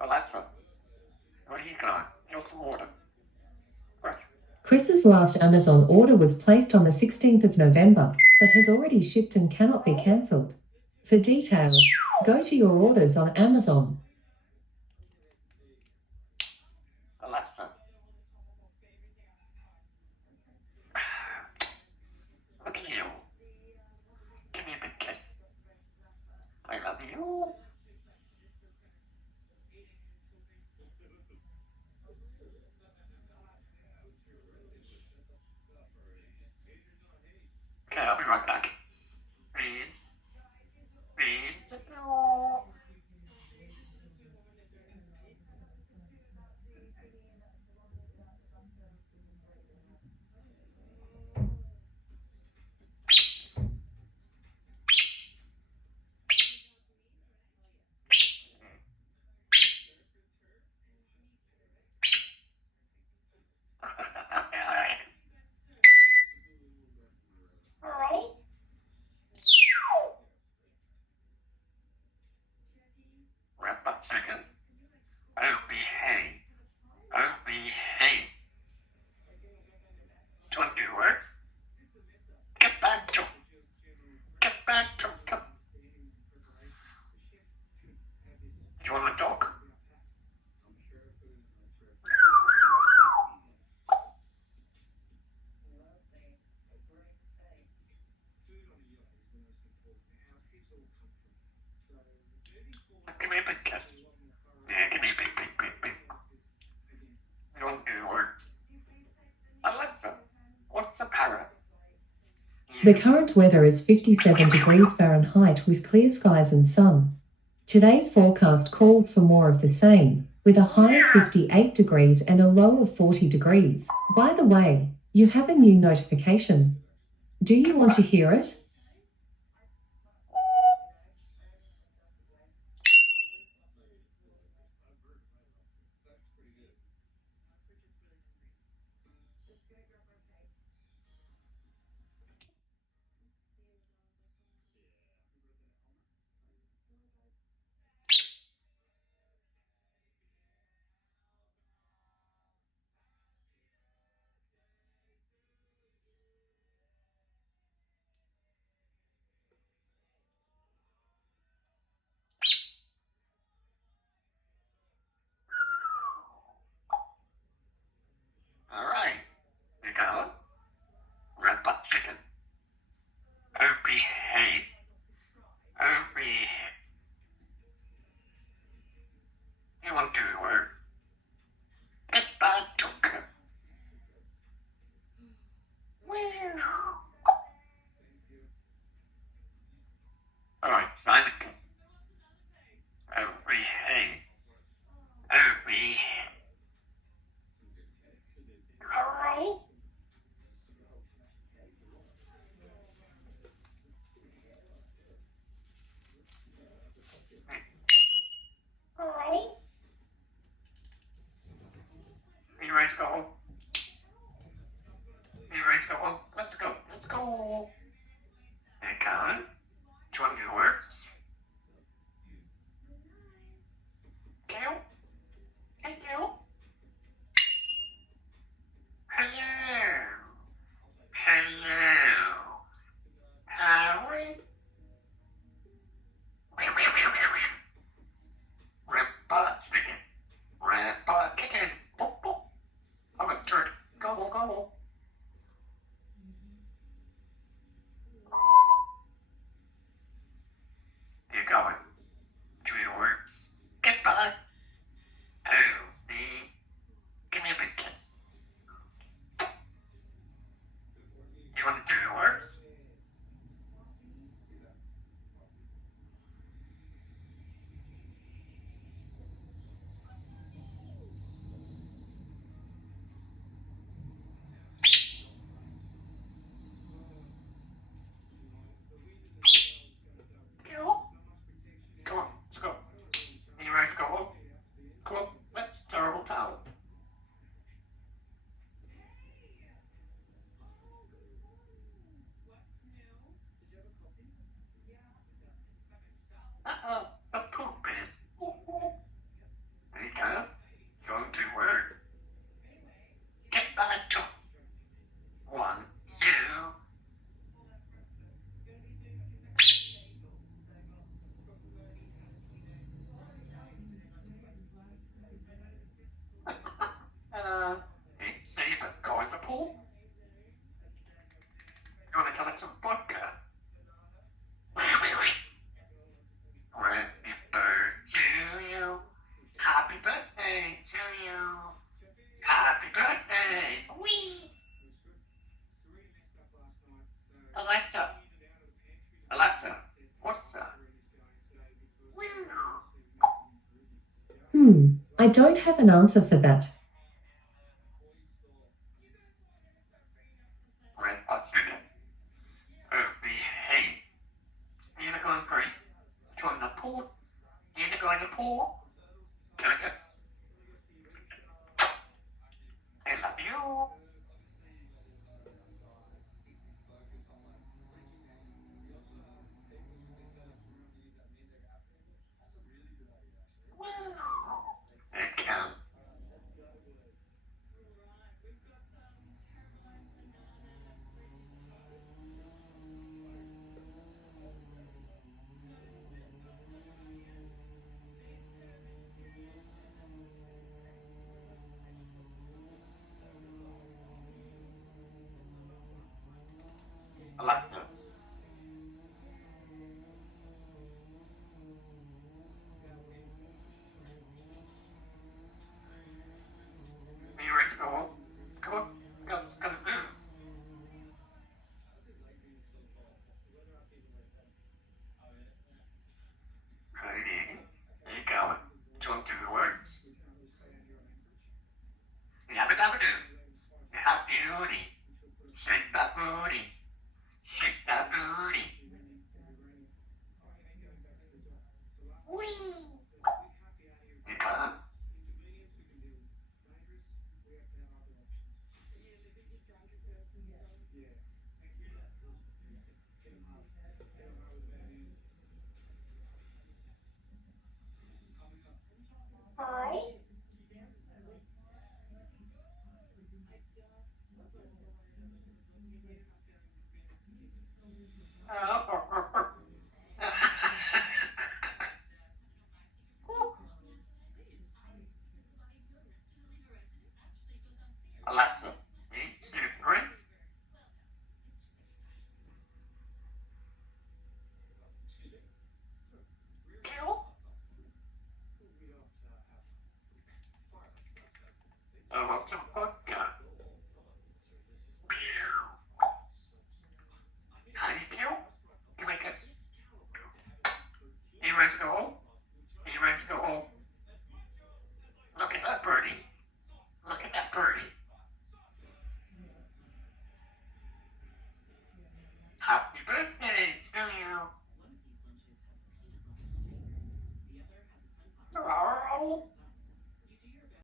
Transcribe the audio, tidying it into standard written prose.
Alexa, what do you got? What's the order? Chris's last Amazon order was placed on the 16th of November, but has already shipped and cannot be cancelled. For details, go to your orders on Amazon. Alexa, look at you. Give me a big kiss. I love you. Okay, I'll be right back. Read. Wrap up second. Oh, behave. Oh, behave. Don't do it. Get back to him. Get back to him. Come. You want a dog? Give me a big kiss. Yeah, give me a big. You don't do words. Alexa, what's a parrot? The current weather is 57 degrees Fahrenheit with clear skies and sun. Today's forecast calls for more of the same, with a high of 58 degrees and a low of 40 degrees. By the way, you have a new notification. Do you want to hear it? I don't have an answer for that. Red hot chicken. Behave. You're gonna go and pray. Join the pool. You're gonna go in the pool. Can I kiss? I love you. It can. Alexa, are you ready to go? Come on, go, go, go. Ready? There you go. Talk to the words. Yabba dabba doo. Have beauty. Shake that booty. Shake that booty. Whee!